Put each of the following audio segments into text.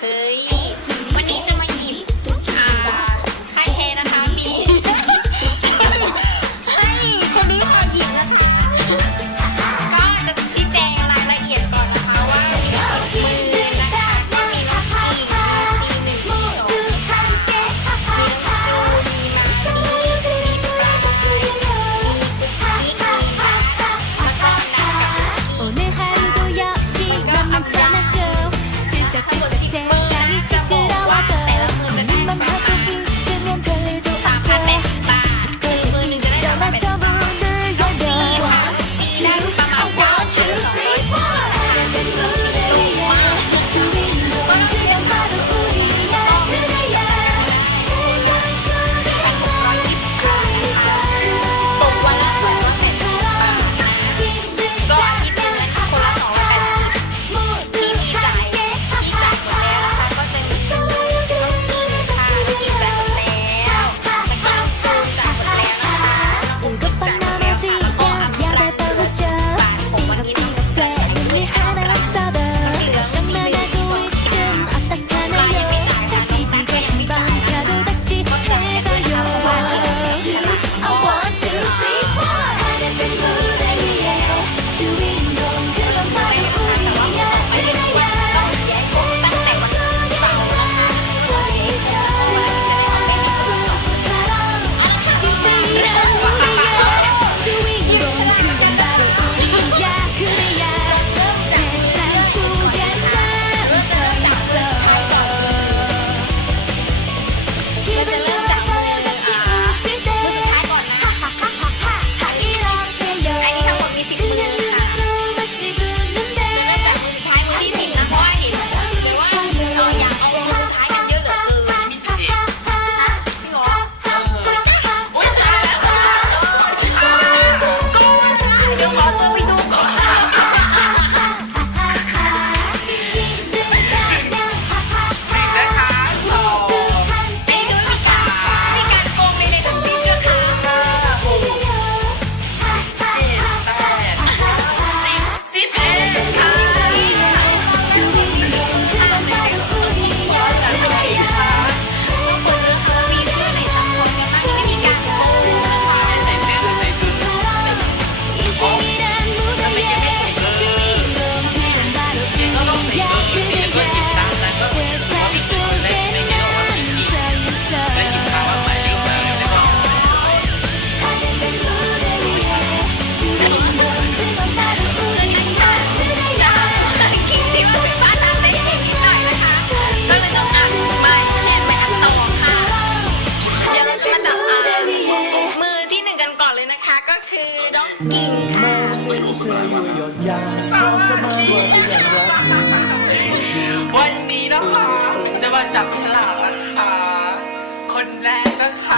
เฮ้ อยู่หยดยาวเพราะสมาว่าจะยังรักวันนี้นะคะ จะมาจับฉลากนะคะ คนแรกนะคะ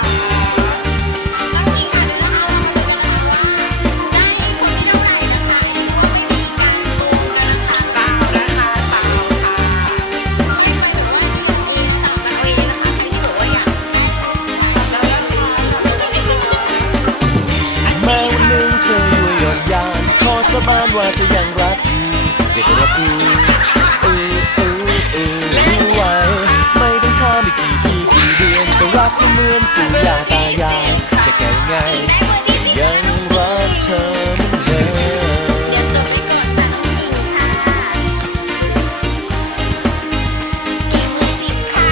บานว่าจะยังรักเด็กรับรู้เออเออเออรู้ไว้ไม่ต้องถามอีกกี่ปีกี่เดือนจะรักเหมือนปู่ย่าตายายจะแก่ไงยังรักเธอเหมือนเดิมเดี๋ยวจบไปก่อนค่ะน้องกิ่งก้อสิบค่ะ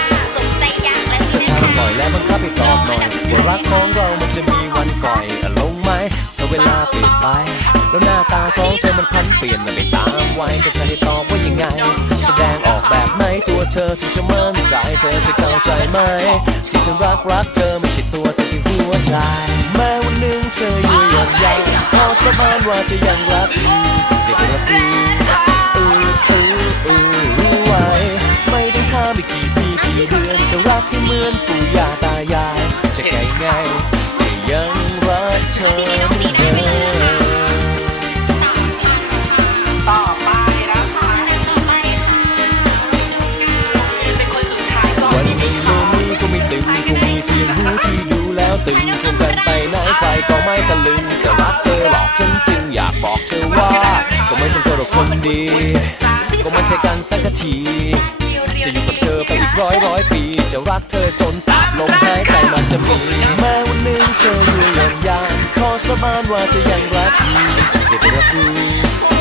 มใจอยากแล้วใช่ไหมถ้าคะปล่อยและบังคับให้ตอบหน่อยว่ารักของเรามันจะมีวันก่อยลงไหมถ้าเวลาเปลี่ยนไปแล้วหน้า เธอมันพันเปลี่ยนไม่ตามวัยก็จะให้ตอบว่ายังไง แสดงออกแบบไหนตัวเธอถึงจะมั่นใจเธอจะเข้าใจไหม ที่ฉันรักรักเธอไม่ใช่ตัวแต่ที่หัวใจ แม้วันหนึ่งเธออยู่หยดยังขอสาบานว่าจะยังรักอยู่เด็กรับรู้เออเออเออรู้ไว้ไม่ต้องถามอีกกี่ปีกี่เดือนจะรักให้เหมือนปู่ย่าตายายจะแก่ไงจะยังรักเธอ ที่ดูแล้วตึงคงกันไปไหนใครก็ไม่ตะลึงแต่รักเธอหลอกฉันจึงอยากบอกเธอว่า ก็ไม่ต้องเธอหรอกคนดี ก็ไม่ใช่กันสักที จะอยู่กับเธอไปอีกร้อยร้อยปี จะรักเธอจนตาลมหายใจมันจะมีแม้วันหนึ่งเธออยู่หย่อนยานขอสาบานว่าจะยังรักเธออย่าไปรับรู้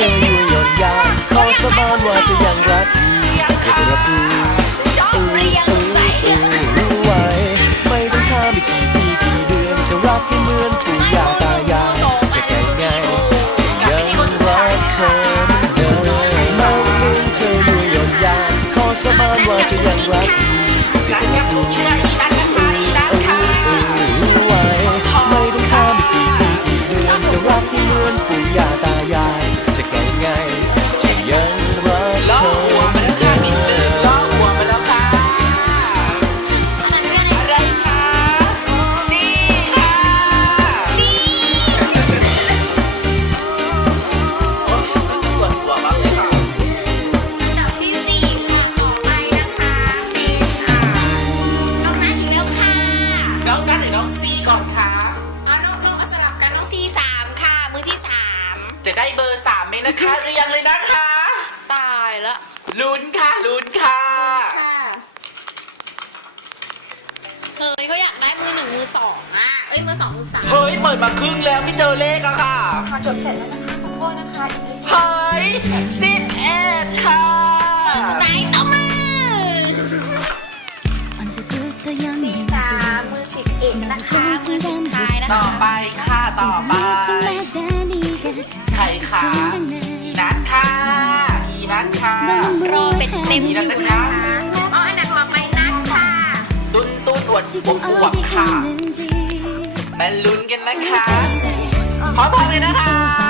เธออยู่หย่อนยานขอสบานว่าจะยังรักเธอรับรักอู้อู้อู้รู้ไว้ ไม่ต้องถามอีกกี่ปีกี่เดือน จะรักให้เหมือนปู่ย่าตายายจะแก่ไงจะยังรักเธอเหมือนเดิมมาวันเธออยู่หย่อนยานขอสบานว่าจะยังรัก เอ้ยเมื่อสองมือสามเฮ้ย เปิดมาครึ่งแล้วไม่เจอเลขอะค่ะ ขอจบเสร็จแล้วนะคะขอโทษนะคะอีกนิดเฮ้ยสิบเอ็ดค่ะ สายต่อมาอ언제부터 สี่ 연인지 สามมือสิบเอ็ดนะคะมือสุดท้ายนะต่อไปค่ะต่อไป 미치마다 네가 ใครคะนัดค่ะอีนัดค่ะ รอเป็นเต็มอยู่นะคะอ๋ออันดับต่อไปนัทค่ะ ตุ้นตุ้นอวดอวบอวบ 지금 ๆ어ค่ะ ไปลุ้นกันนะคะ ขอบอกเลยนะคะ